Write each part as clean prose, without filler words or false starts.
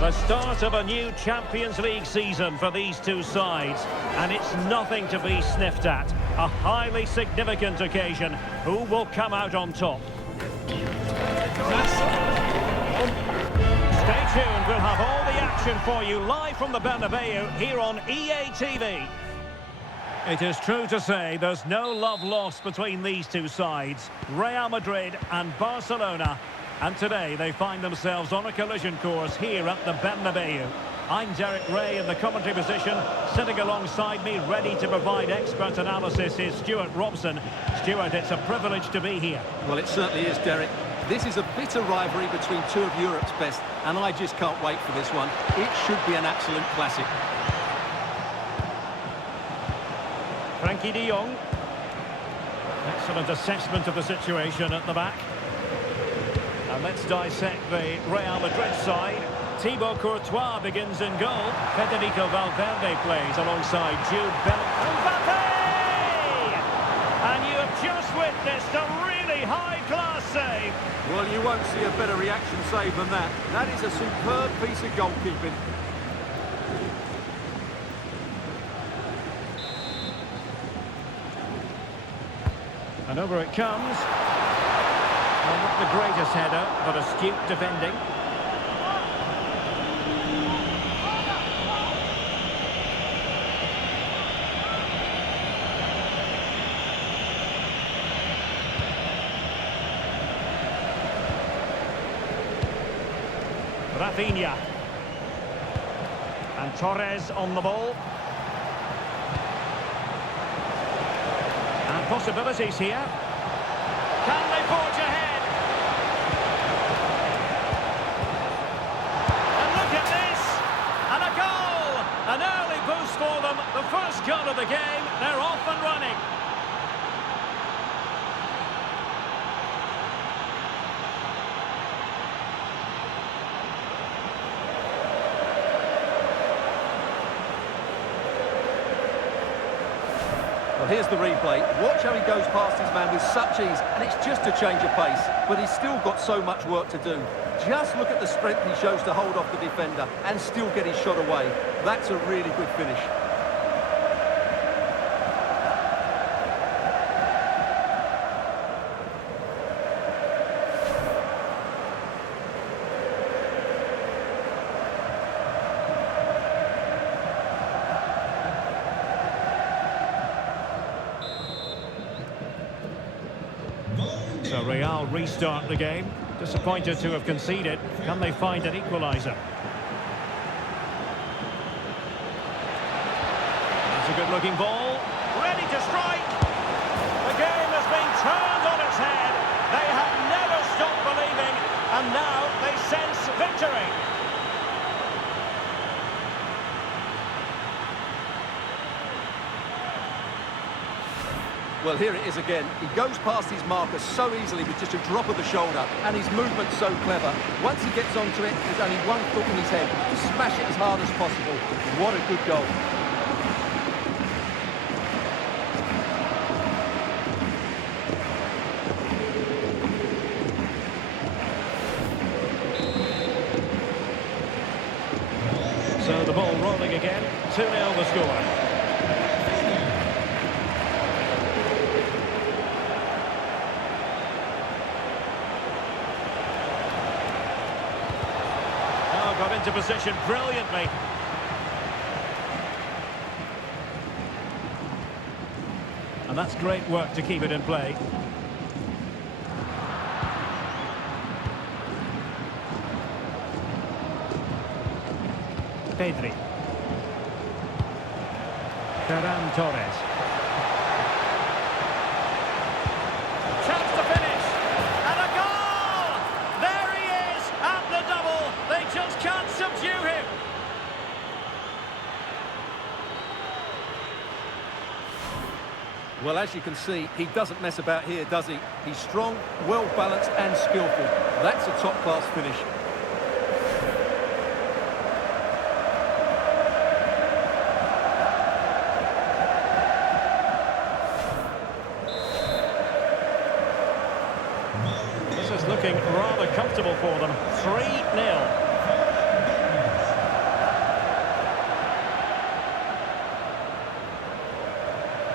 The start of a new Champions League season for these two sides, and it's nothing to be sniffed at. A highly significant occasion. Who will come out on top? Stay tuned, we'll have all the action for you live from the Bernabeu here on EA TV. It is true to say there's no love lost between these two sides, Real Madrid and Barcelona. And today they find themselves on a collision course here at the Bernabeu. I'm Derek Ray in the commentary position. Sitting alongside me, ready to provide expert analysis, is Stuart Robson. Stuart, it's a privilege to be here. Well, it certainly is, Derek. This is a bitter rivalry between two of Europe's best, and I just can't wait for this one. It should be an absolute classic. Frankie de Jong. Excellent assessment of the situation at the back. And let's dissect the Real Madrid side. Thibaut Courtois begins in goal. Federico Valverde plays alongside Jude Bellingham. Mbappe! And you have just witnessed a really high-class save. Well, you won't see a better reaction save than that. That is a superb piece of goalkeeping. And over it comes. Well, not the greatest header, but astute defending. Rafinha. And Torres on the ball. And possibilities here. Can they forge ahead? And look at this! And a goal! An early boost for them. The first goal of the game. They're off and running. Well, here's the replay. Watch how he goes past his man with such ease, and it's just a change of pace. But he's still got so much work to do. Just look at the strength he shows to hold off the defender and still get his shot away. That's a really good finish. So Real restart the game. Disappointed to have conceded. Can they find an equaliser? That's a good-looking ball. Ready to strike. The game has been turned on its head. They have never stopped believing, and now they sense victory. Well, here it is again. He goes past his marker so easily with just a drop of the shoulder, and his movement's so clever. Once he gets onto it, there's only one foot in his head to smash it as hard as possible. What a good goal. So the ball rolling again. 2-0 the score. Got into position brilliantly. And that's great work to keep it in play. Pedri. Ferran Torres. Chance to finish. And a goal! There he is at the double. They just can't subdue him. Well, as you can see, he doesn't mess about here, does he? He's strong, well-balanced and skillful. That's a top-class finish. This is looking rather comfortable for them. 3-0.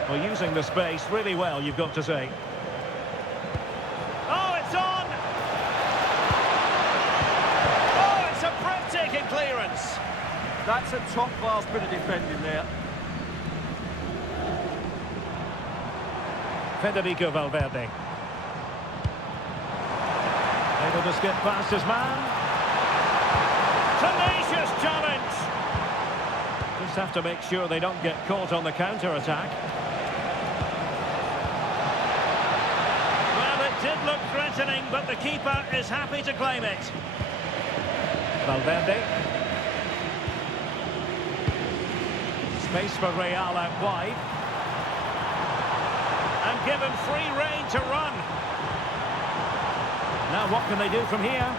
Well, using the space really well, you've got to say. Oh, it's on! Oh, it's a breathtaking clearance. That's a top-class bit of defending there. Federico Valverde. Able to skip past his man. Tenacious challenge. Just have to make sure they don't get caught on the counter-attack. Well, it did look threatening, but the keeper is happy to claim it. Valverde. Space for Real out wide. And given free rein to run. Now what can they do from here?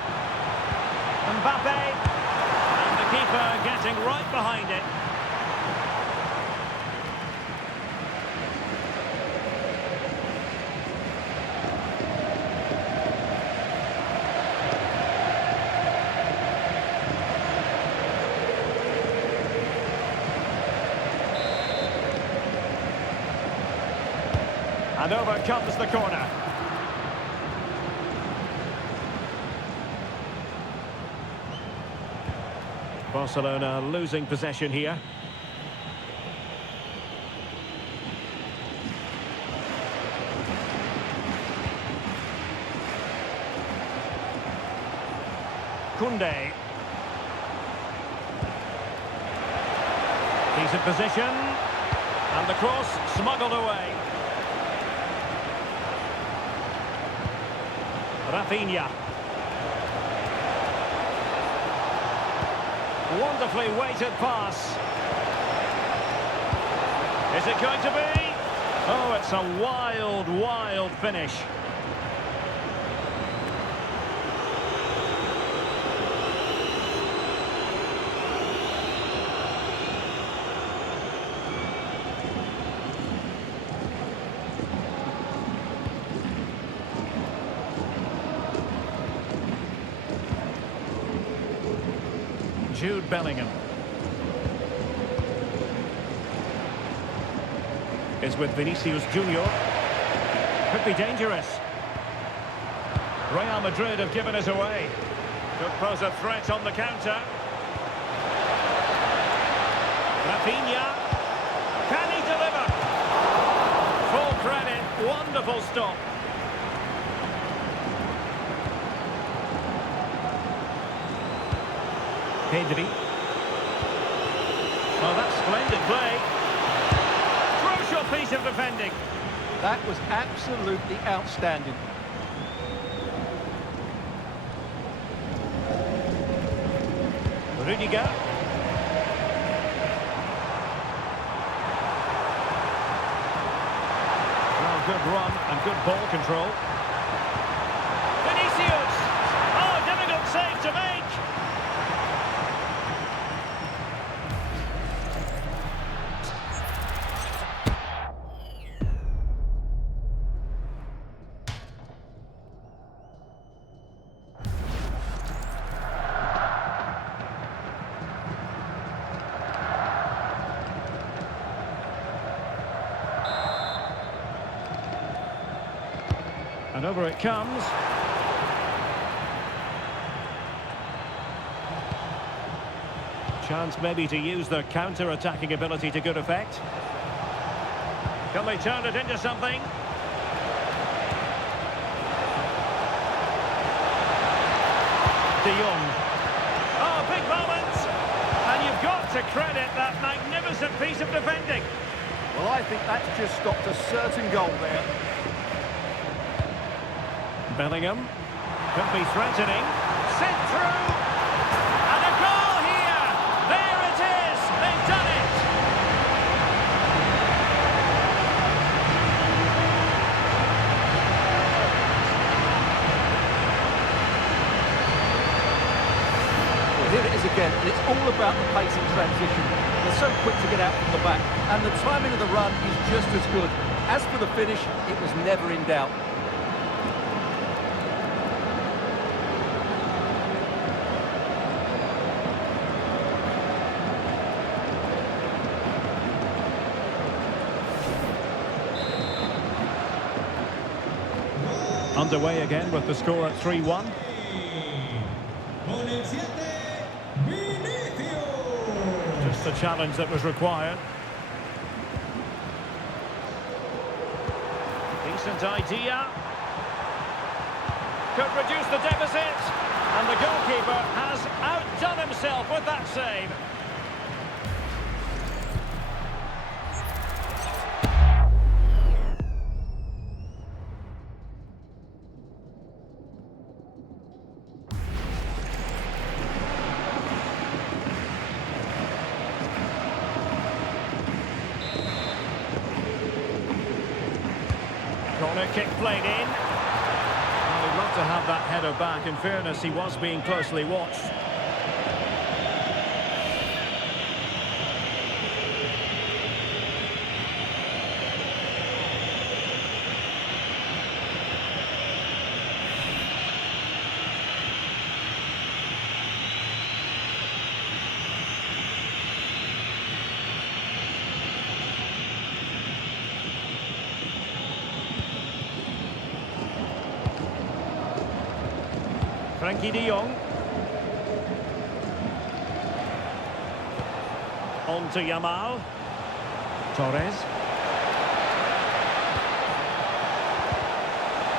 Mbappe. And the keeper getting right behind it. And over comes the corner. Barcelona losing possession here. Koundé. Decent position. And the cross smuggled away. Rafinha. Wonderfully weighted pass. Is it going to be? Oh, it's a wild, wild finish. Jude Bellingham is with Vinicius Junior. Could be dangerous. Real Madrid have given it away. Could pose a threat on the counter. Rafinha. Can he deliver? Full credit. Wonderful stop. Pedri. Oh, that's splendid play. Crucial piece of defending. That was absolutely outstanding. Rudiger. Well, good run and good ball control. Vinicius. Oh, difficult save to make. And over it comes. Chance maybe to use their counter-attacking ability to good effect. Can they turn it into something? De Jong. Oh, big moment! And you've got to credit that magnificent piece of defending. Well, I think that's just stopped a certain goal there. Bellingham could be threatening. Sent through. And a goal here. There it is. They've done it. Well, here it is again, and it's all about the pace and transition. They're so quick to get out from the back, and the timing of the run is just as good. As for the finish, it was never in doubt. Underway again with the score at 3-1. Just the challenge that was required. Decent idea. Could reduce the deficit. And the goalkeeper has outdone himself with that save. Corner kick played in. I'd love to have that header back. In fairness, he was being closely watched. Frankie de Jong. On to Yamal. Torres.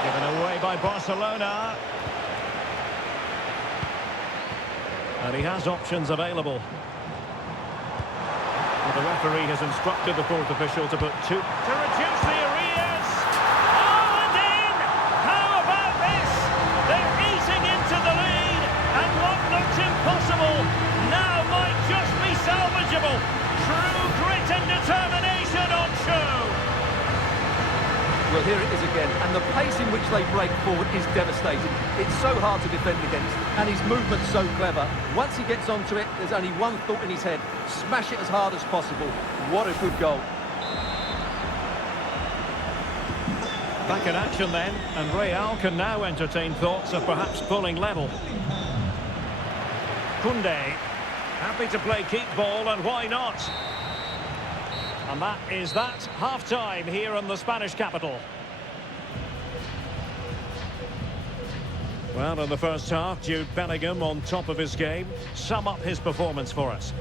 Given away by Barcelona. And he has options available. Well, the referee has instructed the fourth official to put two... To reduce the arrears! Oh, and in! How about this? They're eating into the lead, and what looked impossible now might just be salvageable. True grit and determination on show. Well, here it is again, and the pace in which they break forward is devastating. It's so hard to defend against, and his movement's so clever. Once he gets onto it, there's only one thought in his head: smash it as hard as possible. What a good goal. Back in action then, and Real can now entertain thoughts of perhaps pulling level. Koundé, happy to play keep ball, and why not? And that is that, half-time here in the Spanish capital. Well, in the first half, Jude Bellingham on top of his game. Sum up his performance for us.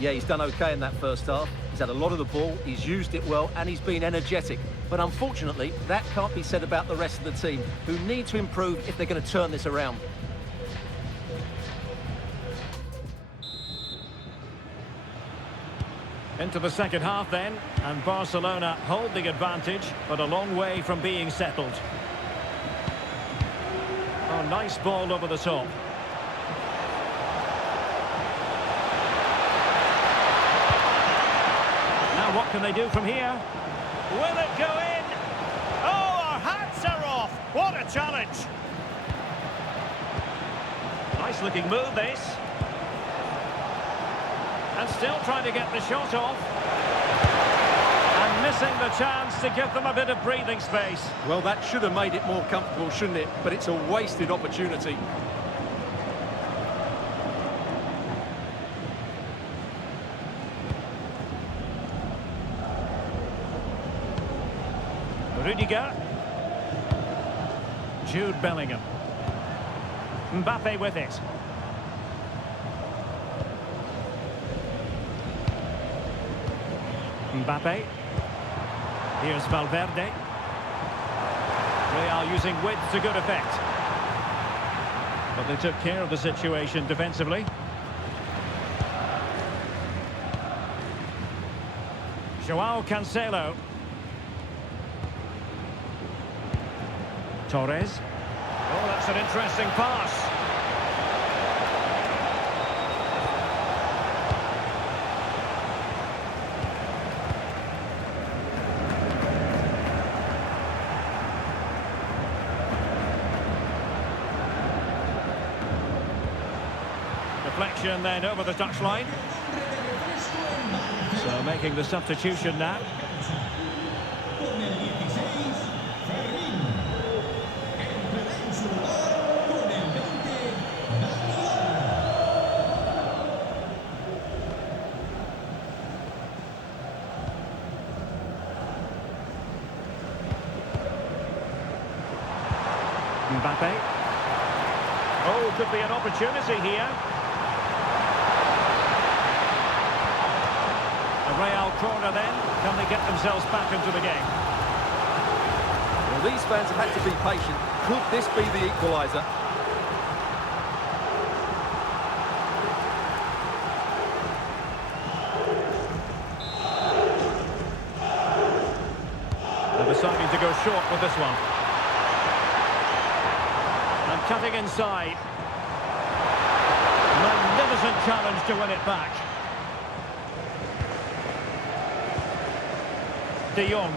Yeah, he's done okay in that first half. He's had a lot of the ball, he's used it well, and he's been energetic. But unfortunately, that can't be said about the rest of the team, who need to improve if they're going to turn this around. Into the second half then, and Barcelona hold the advantage, but a long way from being settled. Oh, nice ball over the top. Now what can they do from here? Will it go in? Oh, our hats are off! What a challenge! Nice looking move, this. And still trying to get the shot off. And missing the chance to give them a bit of breathing space. Well, that should have made it more comfortable, shouldn't it? But it's a wasted opportunity. Rudiger. Jude Bellingham. Mbappe with it. Mbappe. Here's Valverde. Real using width to good effect. But they took care of the situation defensively. João Cancelo. Torres. Oh, that's an interesting pass. Deflection then over the touchline. So making the substitution now. Mbappe. Oh, could be an opportunity here. A Real corner then. Can they get themselves back into the game? Well, these fans have had to be patient. Could this be the equaliser? They're deciding to go short with this one. And cutting inside. Magnificent challenge to win it back. De Jong.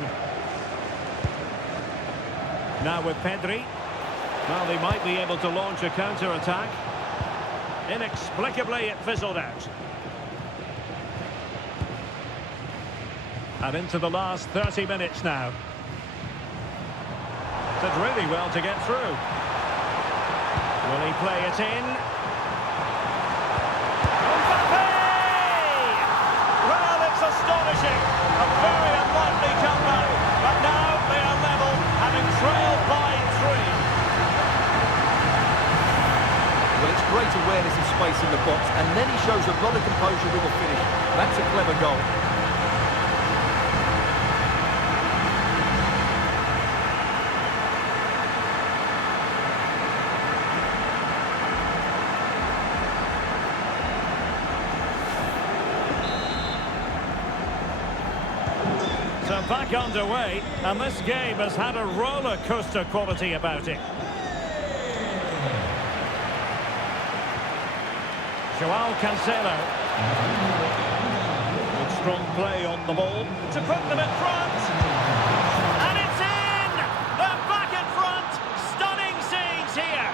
Now with Pedri. Well, they might be able to launch a counter-attack. Inexplicably, it fizzled out. And into the last 30 minutes now. Did really well to get through. Will he play it in? Mbappe! Well, it's astonishing. A very unlikely comeback. But now they are level, having trailed by 3. Well, it's great awareness of space in the box, and then he shows a lot of composure with the finish. That's a clever goal. So back underway, and this game has had a roller coaster quality about it. Joao Cancelo. Good strong play on the ball to put them in front. And it's in! They're back in front! Stunning scenes here!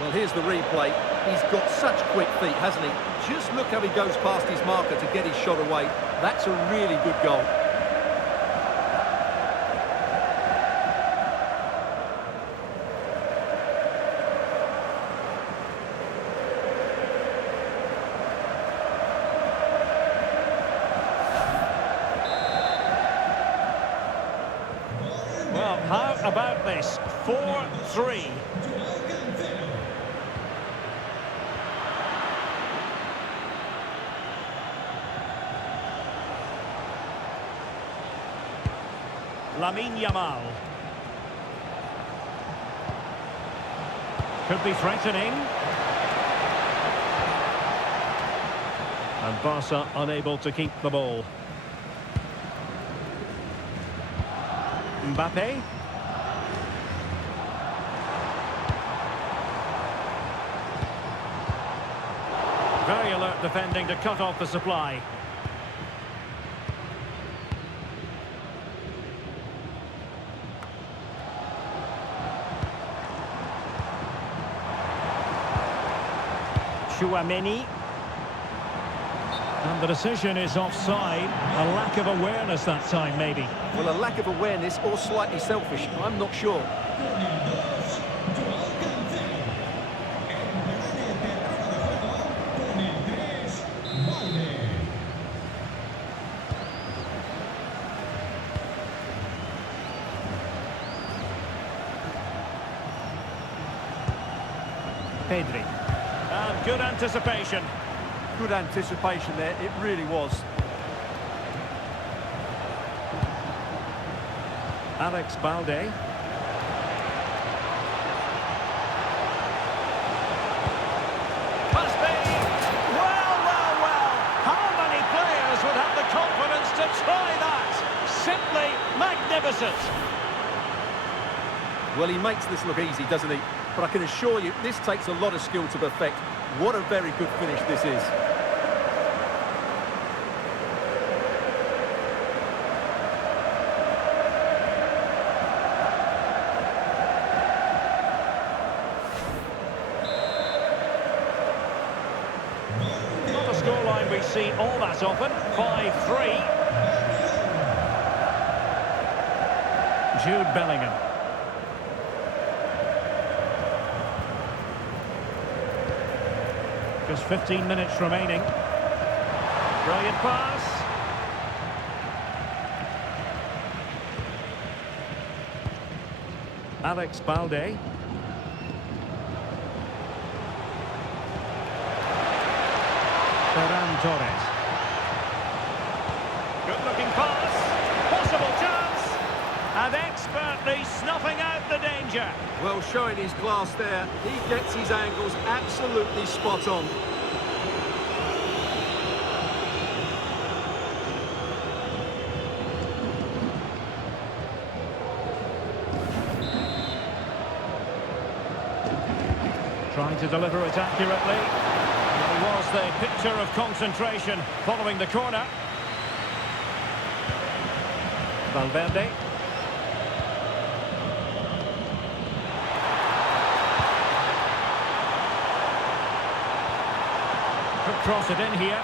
Well, here's the replay. He's got such quick feet, hasn't he? Just look how he goes past his marker to get his shot away. That's a really good goal. Well, how about this? 4-3. Lamine Yamal. Could be threatening. And Barca unable to keep the ball. Mbappe. Very alert defending to cut off the supply. Chouameni. And the decision is offside. A lack of awareness that time, maybe. Well, a lack of awareness or slightly selfish, I'm not sure. Pedri. And good anticipation. Good anticipation there, it really was. Alex Balde. Must be. Well. How many players would have the confidence to try that? Simply magnificent. Well, he makes this look easy, doesn't he? But I can assure you, this takes a lot of skill to perfect. What a very good finish this is. Not a scoreline we see all that often. 5-3. Jude Bellingham. Just 15 minutes remaining. Brilliant pass. Alex Balde. Ferran Torres. Good-looking pass. Possible chance. And expertly snuffing out the danger. Well, showing his class there. He gets his angles absolutely spot on. Trying to deliver it accurately. It was the picture of concentration following the corner. Valverde. Could cross it in here.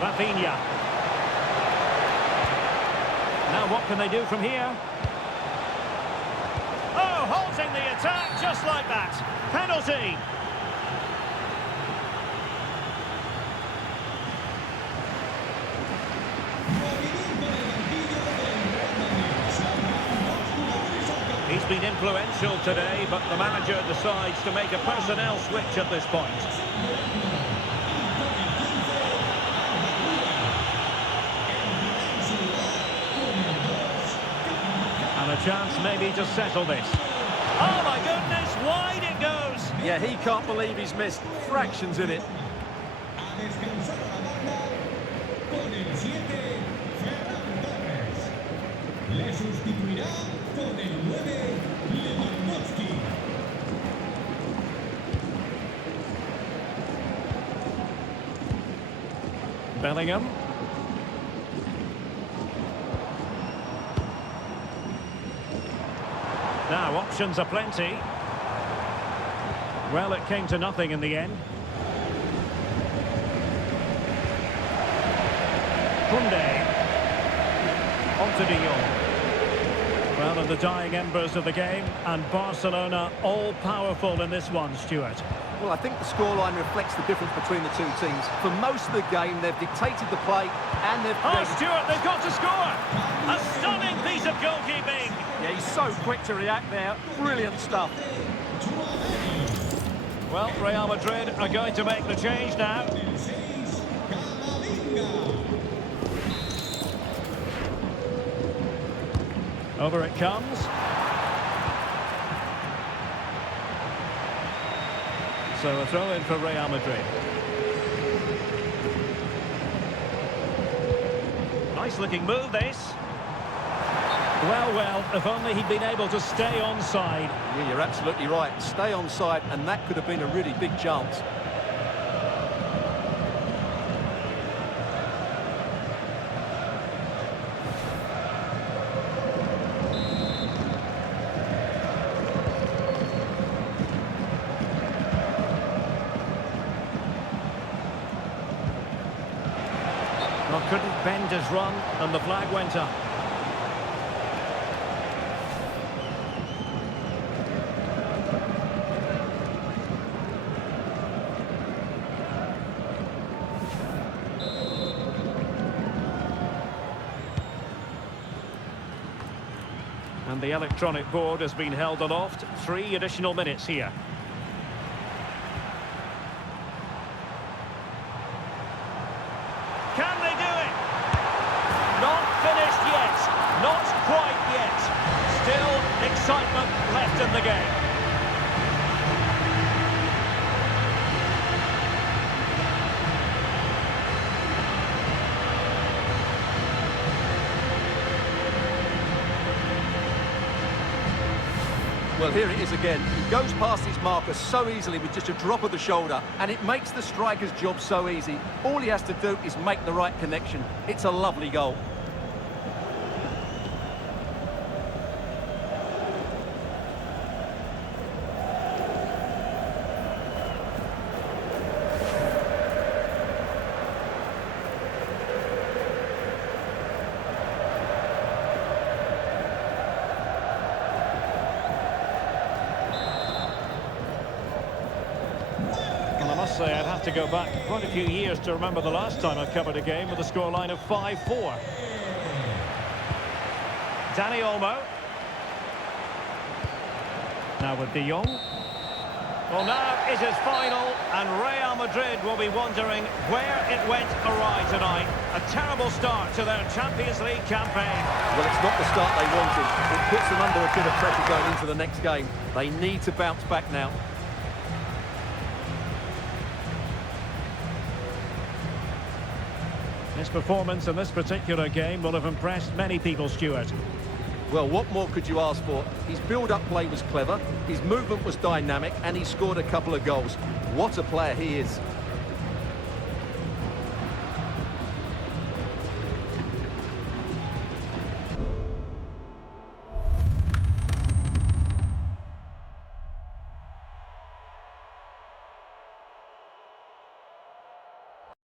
Rafinha. Now what can they do from here? Oh, halting the attack just like that. Penalty. He's been influential today, but the manager decides to make a personnel switch at this point. And a chance maybe to settle this. Oh my goodness, wide it goes! Yeah, he can't believe he's missed fractions in it. Bellingham. Now, options are plenty. Well, it came to nothing in the end. Koundé. On to De Jong. Well, in the dying embers of the game, and Barcelona all-powerful in this one, Stuart. Well, I think the scoreline reflects the difference between the two teams. For most of the game, they've dictated the play, and they've... Oh, Stuart, they've got to score! A stunning piece of goalkeeping! Yeah, he's so quick to react there. Brilliant stuff. Well, Real Madrid are going to make the change now. Over it comes. So a throw in for Real Madrid. Nice looking move this. Well, if only he'd been able to stay onside. Yeah, you're absolutely right. Stay onside, and that could have been a really big chance. Well, couldn't bend his run, and the flag went up. And the electronic board has been held aloft. 3 additional minutes here. Can they do it? Not finished yet. Not quite yet. Still excitement left in the game. Well, here it is again. He goes past his marker so easily with just a drop of the shoulder, and it makes the striker's job so easy. All he has to do is make the right connection. It's a lovely goal. must say I'd have to go back quite a few years to remember the last time I covered a game with a scoreline of 5-4. Dani Olmo. Now with De Jong. Well, now it is final, and Real Madrid will be wondering where it went awry tonight. A terrible start to their Champions League campaign. Well, it's not the start they wanted. It puts them under a bit of pressure going into the next game. They need to bounce back now. His performance in this particular game will have impressed many people, Stuart. Well, what more could you ask for? His build-up play was clever, his movement was dynamic, and he scored a couple of goals. What a player he is.